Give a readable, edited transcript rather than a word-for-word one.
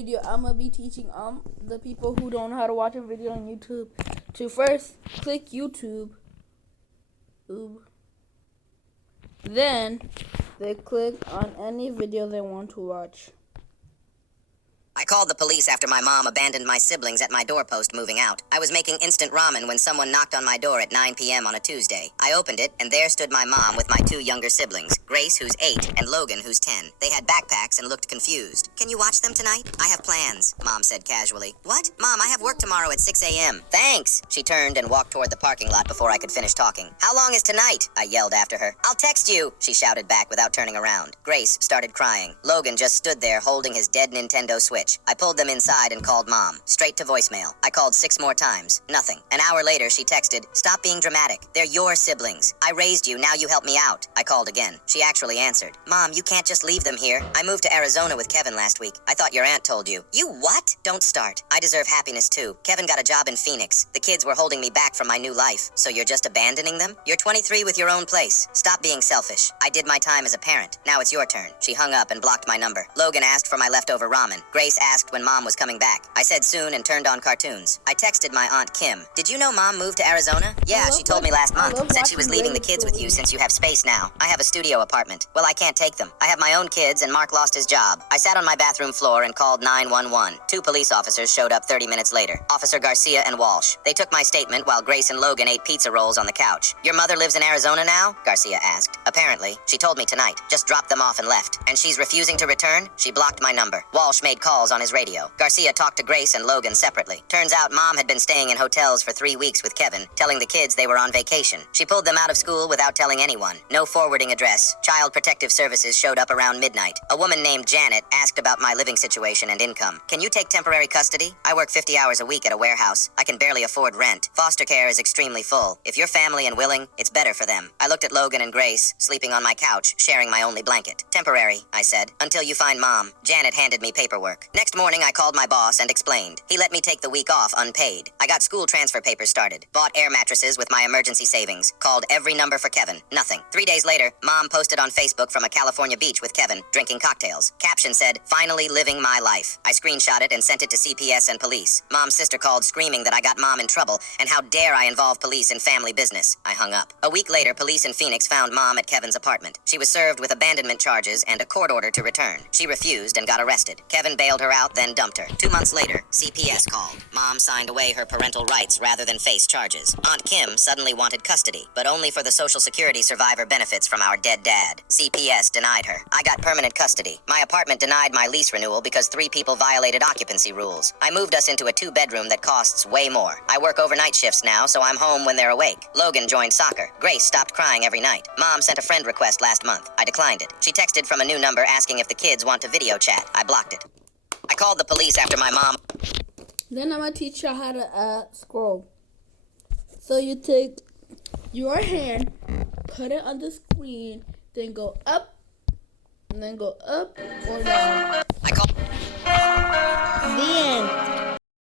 Video, I'm gonna be teaching the people who don't know how to watch a video on YouTube to first click YouTube. Then they click on any video they want to watch. I called the police after my mom abandoned my siblings at my doorpost moving out. I was making instant ramen when someone knocked on my door at 9 p.m. on a Tuesday. I opened it, and there stood my mom with my two younger siblings, Grace, who's 8, and Logan, who's 10. They had backpacks and looked confused. "Can you watch them tonight? I have plans," Mom said casually. "What? Mom, I have work tomorrow at 6 a.m. Thanks." She turned and walked toward the parking lot before I could finish talking. "How long is tonight?" I yelled after her. "I'll text you," she shouted back without turning around. Grace started crying. Logan just stood there holding his dead Nintendo Switch. I pulled them inside and called Mom. Straight to voicemail. I called 6 more times. Nothing. An hour later, she texted, "Stop being dramatic. They're your siblings. I raised you, now you help me out." I called again. She actually answered. "Mom, you can't just leave them here. I moved to Arizona with Kevin last week. I thought your aunt told you." "You what?" "Don't start. I deserve happiness too. Kevin got a job in Phoenix. The kids were holding me back from my new life. So you're just abandoning them? You're 23 with your own place. Stop being selfish. I did my time as a parent. Now it's your turn." She hung up and blocked my number. Logan asked for my leftover ramen. Grace asked when Mom was coming back. I said soon and turned on cartoons. I texted my Aunt Kim. "Did you know Mom moved to Arizona?" "Yeah, she told me last month. Said she was leaving the kids with you since you have space now." "I have a studio apartment." "Well, I can't take them. I have my own kids and Mark lost his job." I sat on my bathroom floor and called 911. 2 police officers showed up 30 minutes later. Officer Garcia and Walsh. They took my statement while Grace and Logan ate pizza rolls on the couch. "Your mother lives in Arizona now?" Garcia asked. "Apparently. She told me tonight. Just dropped them off and left." "And she's refusing to return?" "She blocked my number." Walsh made calls on his radio. Garcia talked to Grace and Logan separately. Turns out Mom had been staying in hotels for 3 weeks with Kevin, telling the kids they were on vacation. She pulled them out of school without telling anyone. No forwarding address. Child Protective Services showed up around midnight. A woman named Janet asked about my living situation and income. "Can you take temporary custody? I work 50 hours a week at a warehouse. I can barely afford rent. Foster care is extremely full. If you're family and willing, it's better for them." I looked at Logan and Grace, sleeping on my couch, sharing my only blanket. "Temporary," I said, "until you find Mom." Janet handed me paperwork. Next morning, I called my boss and explained. He let me take the week off unpaid. I got school transfer papers started. Bought air mattresses with my emergency savings. Called every number for Kevin. Nothing. 3 days later, Mom posted on Facebook from a California beach with Kevin, drinking cocktails. Caption said, "Finally living my life." I screenshot it and sent it to CPS and police. Mom's sister called screaming that I got Mom in trouble, and how dare I involve police in family business. I hung up. A week later, police in Phoenix found Mom at Kevin's apartment. She was served with abandonment charges and a court order to return. She refused and got arrested. Kevin bailed her out, then dumped her. 2 months later, CPS called. Mom signed away her parental rights rather than face charges. Aunt Kim suddenly wanted custody, but only for the Social Security survivor benefits from our dead dad. CPS denied her. I got permanent custody. My apartment denied my lease renewal because 3 people violated occupancy rules. I moved us into a 2-bedroom that costs way more. I work overnight shifts now, so I'm home when they're awake. Logan joined soccer. Grace stopped crying every night. Mom sent a friend request last month. I declined it. She texted from a new number asking if the kids want to video chat. I blocked it. I called the police after my mom... Then I'm going to teach you how to scroll. So you take your hand, put it on the screen, then go up, and then go up or down. I called... The end.